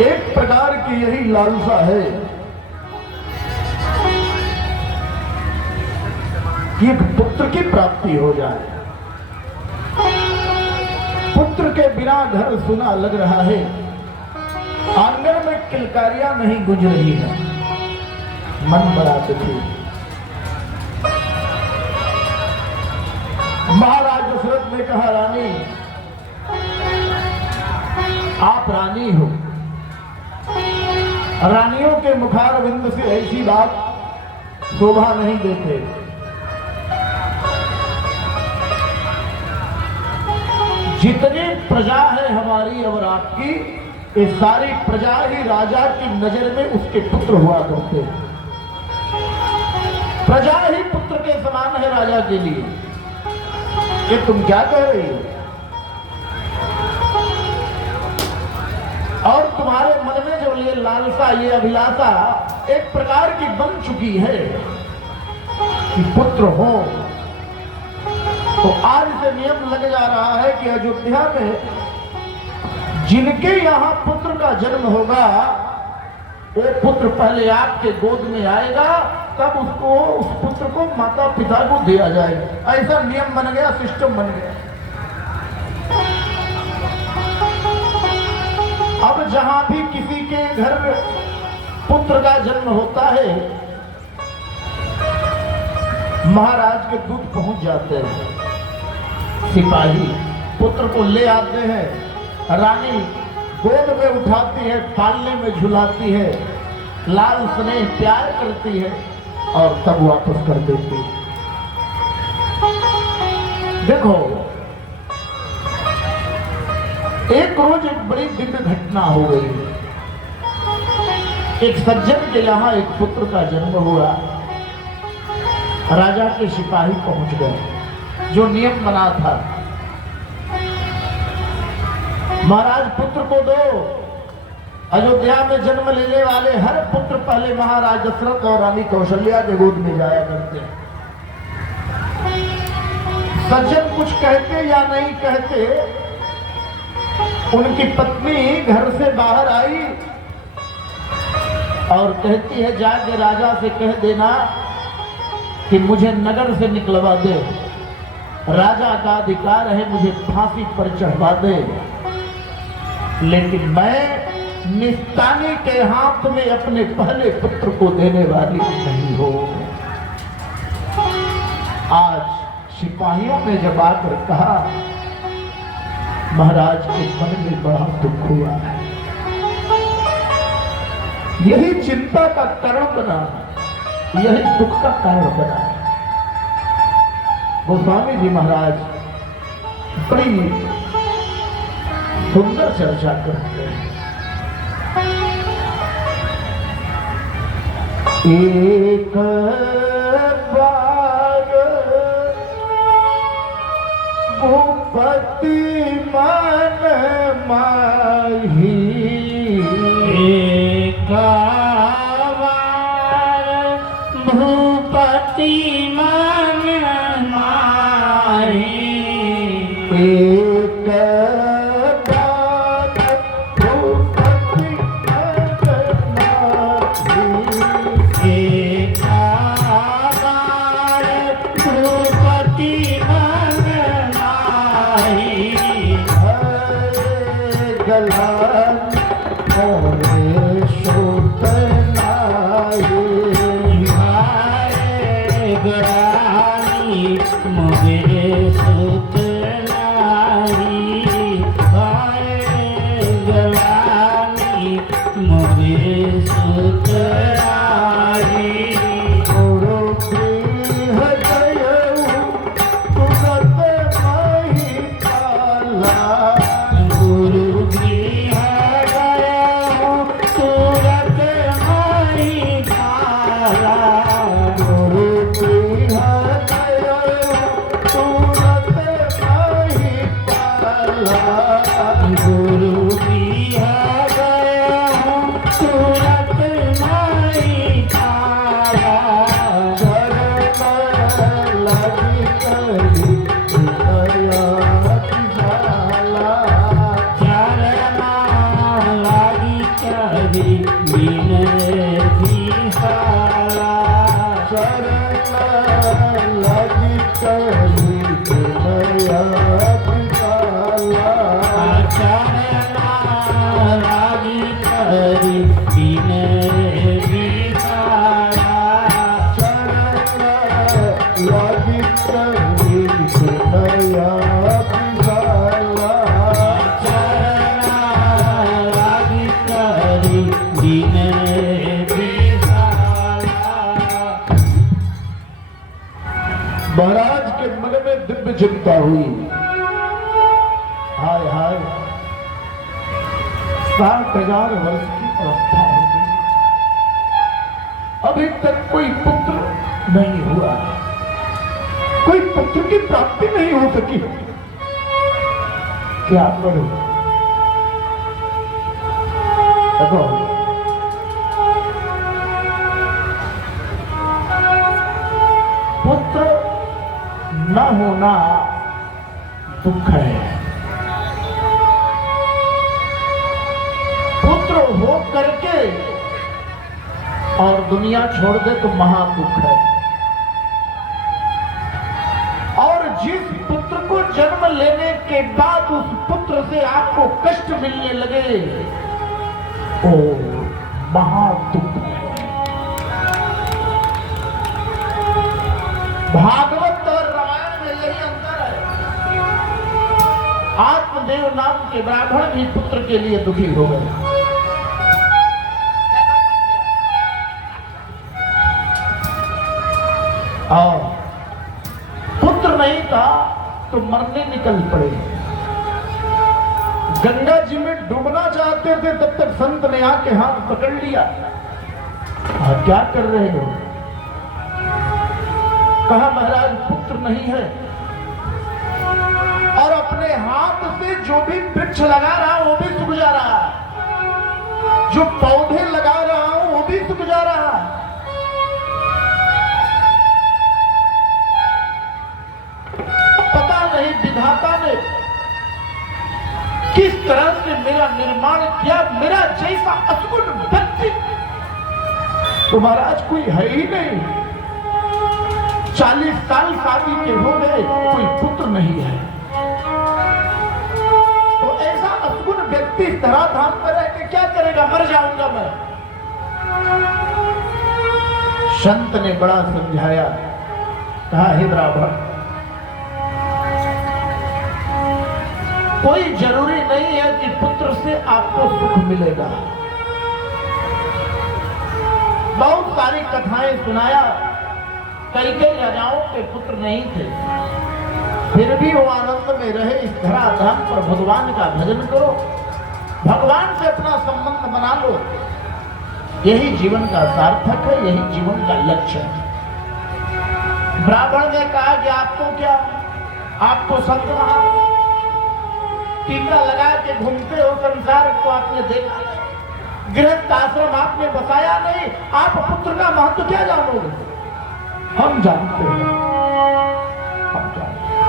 एक प्रकार की यही लालसा है कि एक पुत्र की प्राप्ति हो जाए। पुत्र के बिना घर सुना लग रहा है, आंगन में किलकारियां नहीं गुंज रही है, मन बड़ा दुखी। महाराज दशरथ ने कहा, रानी आप रानी हो, रानियों के मुखारविंद से ऐसी बात शोभा नहीं देते। जितनी प्रजा है हमारी और आपकी, ये सारी प्रजा ही राजा की नजर में उसके पुत्र हुआ करते हैं। प्रजा ही पुत्र के समान है राजा के लिए। ये तुम क्या कह रही हो? और तुम्हारे मन में जो ये लालसा, ये अभिलाषा एक प्रकार की बन चुकी है कि पुत्र हो, तो आज से नियम लग जा रहा है कि अयोध्या में जिनके यहां पुत्र का जन्म होगा, वो पुत्र पहले आपके गोद में आएगा, तब उसको, उस पुत्र को माता पिता को दिया जाएगा। ऐसा नियम बन गया, सिस्टम बन गया। अब जहां भी किसी के घर पुत्र का जन्म होता है, महाराज के दूत पहुंच जाते हैं, सिपाही पुत्र को ले आते हैं, रानी गोद में उठाती है, पालने में झुलाती है, लाल स्नेह प्यार करती है और तब वापस कर देती है। देखो, एक रोज एक बड़ी दिव्य घटना हो गई। एक सज्जन के यहां एक पुत्र का जन्म हुआ। राजा के सिपाही पहुंच गए, जो नियम बना था, महाराज पुत्र को दो। अयोध्या में जन्म लेने वाले हर पुत्र पहले महाराज दशरथ और रानी कौशल्या के गोद में जाया करते हैं। सज्जन कुछ कहते या नहीं कहते, उनकी पत्नी घर से बाहर आई और कहती है, जाके राजा से कह देना कि मुझे नगर से निकलवा दे, राजा का अधिकार है मुझे फांसी पर चढ़वा दे, लेकिन मैं निस्तानी के हाथ में अपने पहले पुत्र को देने वाली नहीं हो। आज सिपाहियों ने जब आकर कहा, महाराज के मन में बड़ा दुख हुआ है। यही चिंता का कारण बना, यही दुख का कारण बना है। गोस्वामी जी महाराज बड़ी सुंदर चर्चा करते हैं। एक बार भूपति मन माही, एक बार भूपति मन माही, एक बार भूपति मन माही, एक बार भूपति मन माही, गलान मोरे शोत नाई, गरानी मोरे सुत नारी, गरानी मोरे सुत नारी, गुरु गृह गयऊ तुरत माही काला, गुरु गृह गयऊ करी विनय विशाला चरण लगी करी विनया विशाला चरण लागी करी विनय विशाला चरण लगी करी विनया विशाला महाराज के मन में दिव्य चिंता हुई। हाय हाय 60,000 वर्ष की अवस्था हो गई, अभी तक कोई पुत्र नहीं हुआ, कोई पुत्र की प्राप्ति नहीं हो सकी। क्या करूं? देखो पुत्र न होना दुख है, पुत्र हो करके और दुनिया छोड़ दे तो महा दुख है। और जिस पुत्र को जन्म लेने के बाद उस पुत्र से आपको कष्ट मिलने लगे, ओ महा दुख है। भागवत और रामायण में यही अंतर है। आत्मदेव नाम के ब्राह्मण भी पुत्र के लिए दुखी हो गए। और पुत्र नहीं था तो मरने निकल पड़े। गंगा जी में डूबना चाहते थे, तब तक संत ने आके हाथ पकड़ लिया। क्या कर रहे हो? कहा महाराज पुत्र नहीं है, और अपने हाथ से जो भी वृक्ष लगा रहा हूं वो भी सूख जा रहा है, जो पौधे लगा रहा हूं वो भी सूख जा रहा है। पता नहीं विधाता ने किस तरह से मेरा निर्माण किया। मेरा जैसा असगुण व्यक्ति तो महाराज कोई है ही नहीं। 40 साल शादी के हो गए, कोई पुत्र नहीं है। तो ऐसा असगुण व्यक्ति धराधाम पर रह के क्या करेगा? मर जाऊंगा मैं। संत ने बड़ा समझाया, कहा हे ब्राह्मण, कोई जरूरी नहीं है कि पुत्र से आपको सुख मिलेगा। बहुत सारी कथाएं सुनाया, कई राजाओं के पुत्र नहीं थे, फिर भी वो आनंद में रहे। इस धराधाम पर भगवान का भजन करो, भगवान से अपना संबंध बना लो, यही जीवन का सार्थक है, यही जीवन का लक्ष्य है। ब्राह्मण ने कहा कि आपको क्या, आपको संत वहां टीका लगा के घूमते हो, संसार को आपने देखा, गृहस्थ आश्रम आपने बसाया नहीं, आप पुत्र का महत्व क्या जानोगे? हम जानते हैं, हम जानते हैं।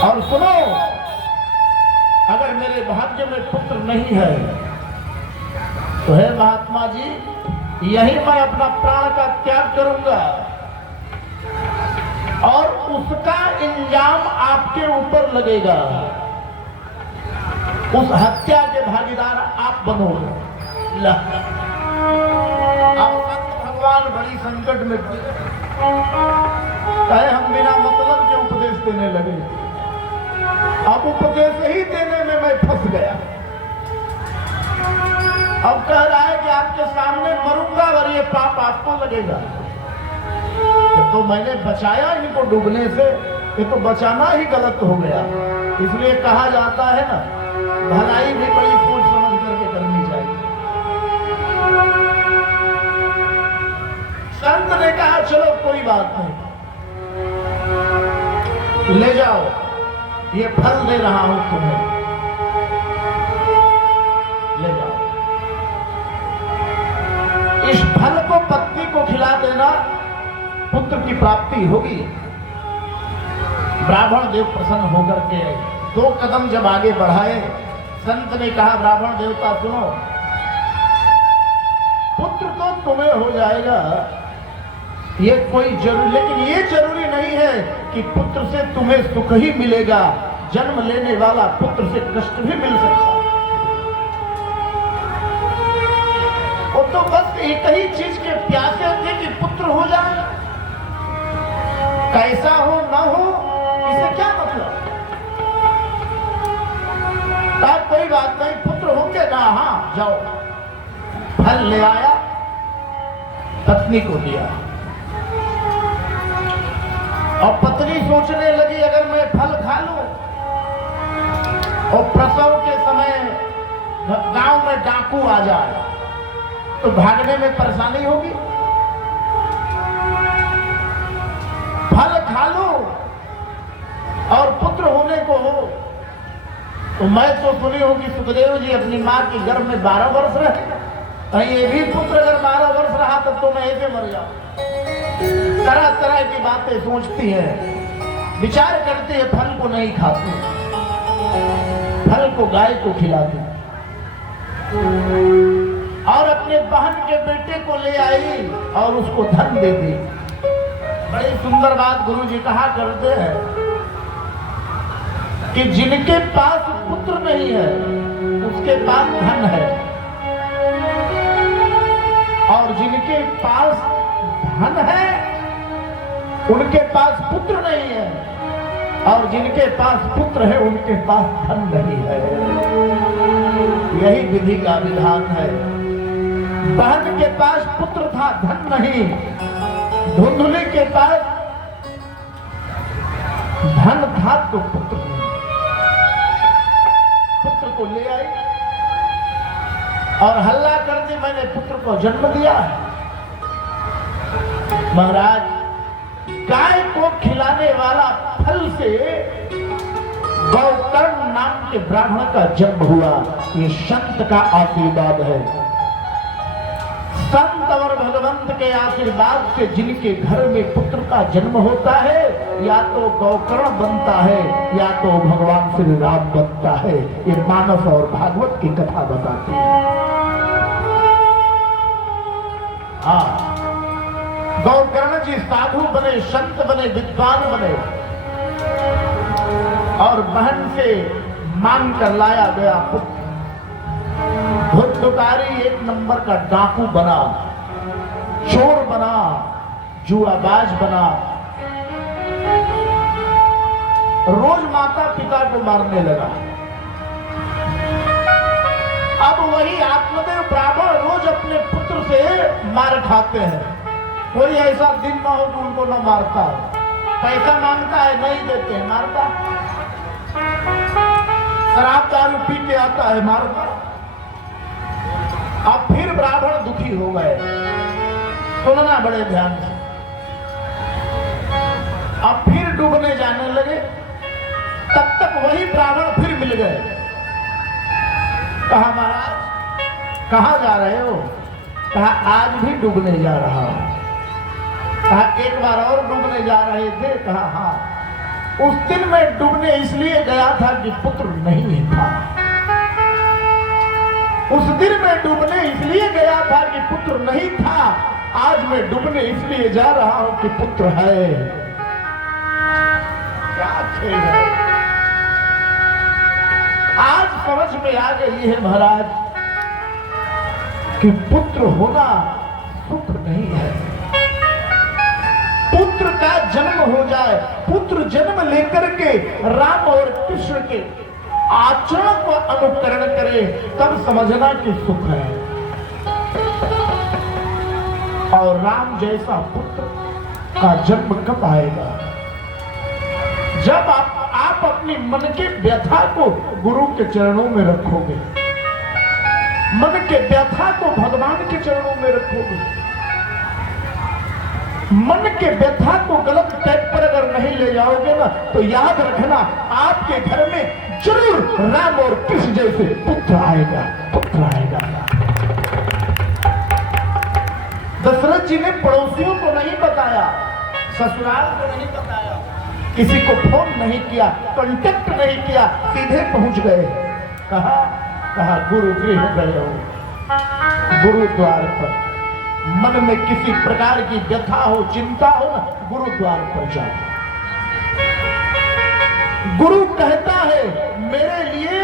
और सुनो, अगर मेरे भाग्य में पुत्र नहीं है तो हे महात्मा जी, यही मैं अपना प्राण का त्याग करूंगा और उसका इंजाम आपके ऊपर लगेगा। उस हत्या के भागीदार आप बनोगे। अब भगवान बड़ी संकट में कहे, हम बिना मतलब के उपदेश देने लगे। अब उपदेश ही देने में मैं फंस गया। अब कह रहा है कि आपके सामने मरूंगा और ये पाप आपको लगेगा। तो मैंने बचाया इनको डूबने से, ये तो बचाना ही गलत हो गया। इसलिए कहा जाता है ना, भलाई भी बड़ी सोच समझ करके करनी चाहिए। संत ने कहा चलो कोई बात नहीं, ले जाओ, ये फल दे रहा हूं तुम्हें, ले जाओ। इस फल को पत्नी को खिला देना, पुत्र की प्राप्ति होगी। ब्राह्मण देव प्रसन्न होकर के 2 कदम जब आगे बढ़ाए, संत ने कहा, ब्राह्मण देवता सुनो, पुत्र तो तुम्हें हो जाएगा, ये कोई जरूरी, लेकिन ये जरूरी नहीं है कि पुत्र से तुम्हें सुख ही मिलेगा, जन्म लेने वाला पुत्र से कष्ट भी मिल सकता है। वो तो बस एक ही चीज के प्यासे थे कि पुत्र हो जाए, कैसा हो ना हो इससे क्या मतलब। तब कोई बात नहीं, पुत्र होंगे ना, हाँ जाओ। फल ले आया, पत्नी को दिया, और पत्नी सोचने लगी अगर मैं फल खा लूं और प्रसव के समय गांव में डाकू आ जाए तो भागने में परेशानी होगी, फल खा लूं और पुत्र होने को हो। तो मैं तो सुनी हूं कि सुखदेव जी अपनी मां के गर्भ में 12 वर्ष रहे, कहीं ये भी पुत्र अगर 12 वर्ष रहा तब तो मैं ऐसे मर जाऊं। तरह तरह की बातें सोचती है, विचार करते हैं, फल को नहीं खाती, फल को गाय को खिलाती, और अपने बहन के बेटे को ले आई और उसको धन दे दी। बड़ी सुंदर बात गुरु जी कहा करते हैं कि जिनके पास पुत्र नहीं है उसके पास धन है, और जिनके पास धन है उनके पास पुत्र नहीं है, और जिनके पास पुत्र है उनके पास धन नहीं है। यही विधि का विधान है। बहन के पास पुत्र था, धन नहीं। धुंधुली के पास धन था तो पुत्र नहीं। पुत्र को ले आई और हल्ला कर दी, मैंने पुत्र को जन्म दिया है। महाराज, गाय को खिलाने वाला फल से गौकर्ण नाम के ब्राह्मण का जन्म हुआ। ये संत का आशीर्वाद है। संत और भगवंत के आशीर्वाद से जिनके घर में पुत्र का जन्म होता है, या तो गौकर्ण बनता है या तो भगवान श्री राम बनता है। ये मानस और भागवत की कथा बताती है। हाँ, गौकर्ण जी साधु बने, संत बने, विद्वान बने, और बहन से मांग कर लाया गया पुत्र धुतकारी 1 नंबर का डाकू बना, चोर बना, जुआबाज बना, रोज माता पिता को मारने लगा। अब वही आत्मदेव ब्राह्मण रोज अपने पुत्र से मार खाते हैं। कोई ऐसा दिन ना हो कि उनको न मारता हो। पैसा मांगता है, नहीं देते, मारता। शराब दारू पी के आता है, मारता। अब फिर ब्राह्मण दुखी हो गए। सुनना बड़े ध्यान से। अब फिर डूबने जाने लगे, तब तक वही ब्राह्मण फिर मिल गए। कहा, महाराज कहाँ जा रहे हो? कहा, आज भी डूबने जा रहा हूं। कहा, एक बार और डूबने जा रहे थे? कहा, हाँ। उस दिन मैं डूबने इसलिए गया था कि पुत्र नहीं था। उस दिन मैं डूबने इसलिए गया था कि पुत्र नहीं था। आज मैं डूबने इसलिए जा रहा हूं कि पुत्र है। क्या खेल है! आज समझ में आ गई है महाराज कि पुत्र होना सुख नहीं है। पुत्र का जन्म हो जाए, पुत्र जन्म लेकर के राम और कृष्ण के आचरण को अनुकरण करे, तब समझना कि सुख है। और राम जैसा पुत्र का जन्म कब आएगा? जब आप अपनी मन के व्यथा को गुरु के चरणों में रखोगे, मन के व्यथा को भगवान के चरणों में रखोगे। मन के व्यथा को गलत ट्रैक पर अगर नहीं ले जाओगे ना, तो याद रखना आपके घर में जरूर राम और कृष्ण जैसे पुत्र आएगा, पुत्र आएगा। दशरथ जी ने पड़ोसियों को नहीं बताया, ससुराल को नहीं बताया किसी को फोन नहीं किया, कांटेक्ट नहीं किया, सीधे पहुंच गए। कहा गुरु गृह गए हो, गुरुद्वार पर। मन में किसी प्रकार की व्यथा हो, चिंता हो ना, गुरुद्वार पर जाओ। गुरु कहता है मेरे लिए,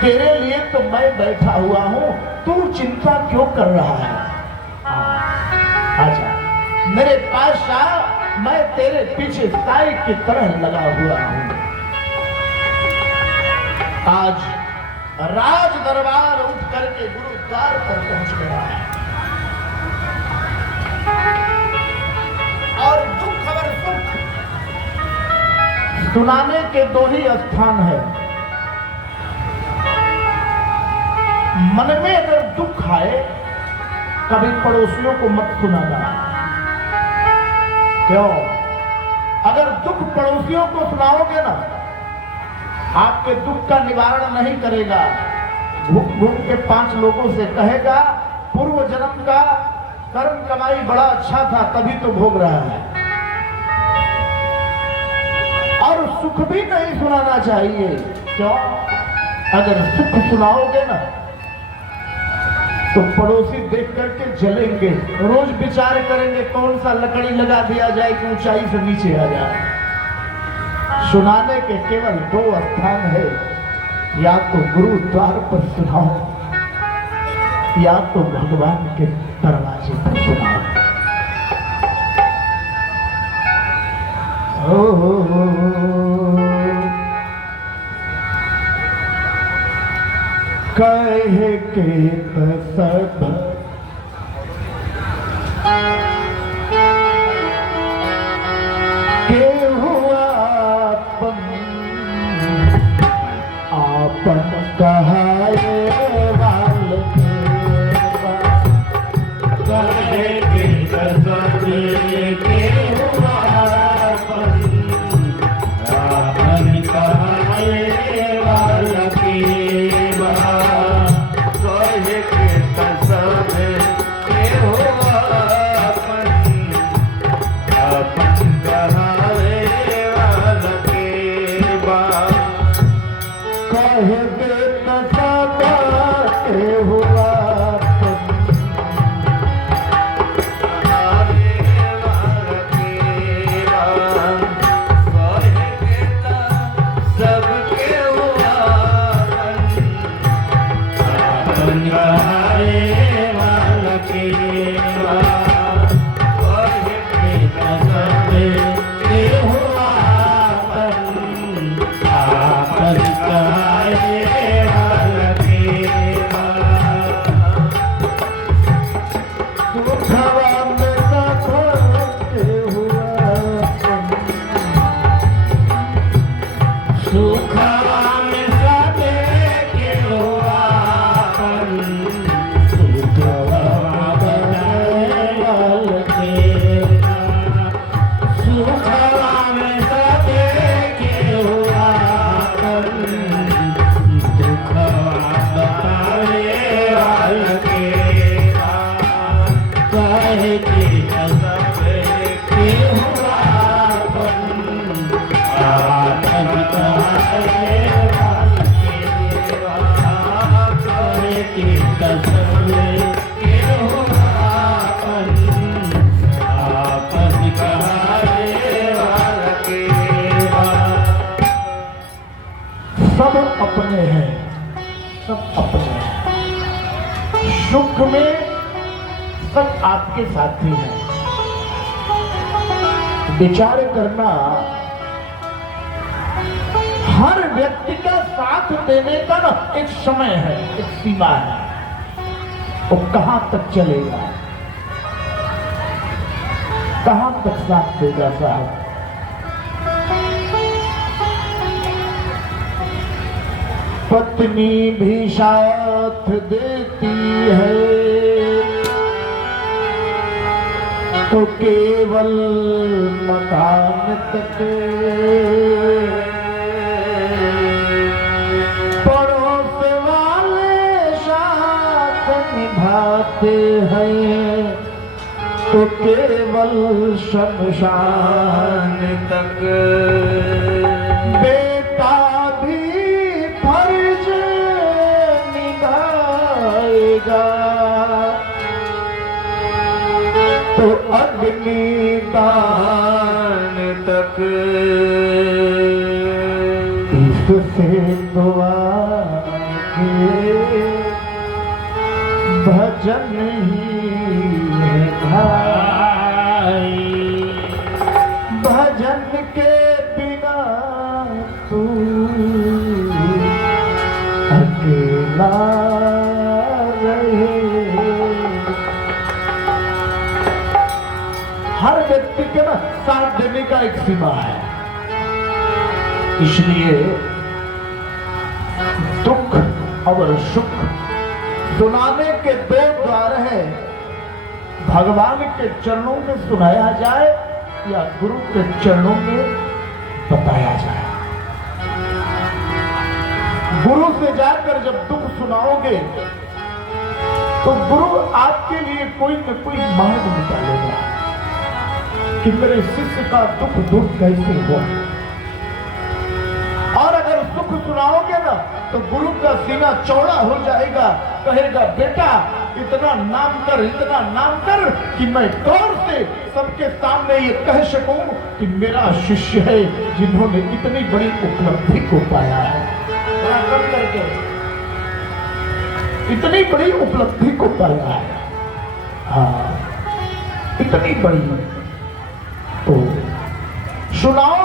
तेरे लिए तो मैं बैठा हुआ हूं, तू चिंता क्यों कर रहा है? आजा मेरे पास आ, मैं तेरे पीछे साई की तरह लगा हुआ हूं। आज राज दरबार उठ करके गुरुद्वार पर पहुंच गया है और दुख और सुख सुनाने के दो ही स्थान है। मन में अगर दुख आए, कभी पड़ोसियों को मत सुनाना। क्यों? अगर दुख पड़ोसियों को सुनाओगे ना, आपके दुख का निवारण नहीं करेगा। घूम घूम के 5 लोगों से कहेगा पूर्व जन्म का कर्म कमाई बड़ा अच्छा था, तभी तो भोग रहा है। और सुख भी नहीं सुनाना चाहिए। क्यों? अगर सुख सुनाओगे ना, तो पड़ोसी देख करके जलेंगे, रोज विचार करेंगे कौन सा लकड़ी लगा दिया जाए कि ऊंचाई से नीचे आ जाए। सुनाने के केवल 2 स्थान है, या तो गुरुद्वार पर सुनाओ, या तो भगवान के दरवाजे पर सुनाओ। कहे के सब के हुआ आपन कहाए वाल कहे के सब के हुआ आपन कहाए वाल सब अपने हैं, सब अपने हैं। सुख में सब आपके साथी हैं। विचार करना, हर व्यक्ति का साथ देने का ना एक समय है, एक सीमा है। वो कहां तक चलेगा, कहां तक साथ देगा साहब? पत्नी भी साथ देती है तो केवल मकान तक, पड़ोस वाले साथ निभाते हैं तो केवल केवल शमशान तक बेटा भी फर्ज निभाएगा तो अग्निदान तक इससे दुआ के भजन ही है भाई भजन के बिना तू अकेला रहे। हर व्यक्ति के ना साथ देने का एक सीमा है, इसलिए दुख और सुख सुनाने के दो द्वार हैं, भगवान के चरणों में सुनाया जाए या गुरु के चरणों में बताया जाए। गुरु से जाकर जब दुख सुनाओगे तो गुरु आपके लिए कोई न कोई मार्ग निकालेगा कि मेरे शिष्य का दुख दूर कैसे हो। और अगर सुख सुनाओगे ना तो गुरु का सीना चौड़ा हो जाएगा, कहेगा बेटा इतना नाम कर कि मैं गौर से सबके सामने ये कह सकूं कि मेरा शिष्य है जिन्होंने इतनी बड़ी उपलब्धि को पाया है। कम करके इतनी बड़ी उपलब्धि को पाया है, हाँ इतनी बड़ी। तो सुनाओ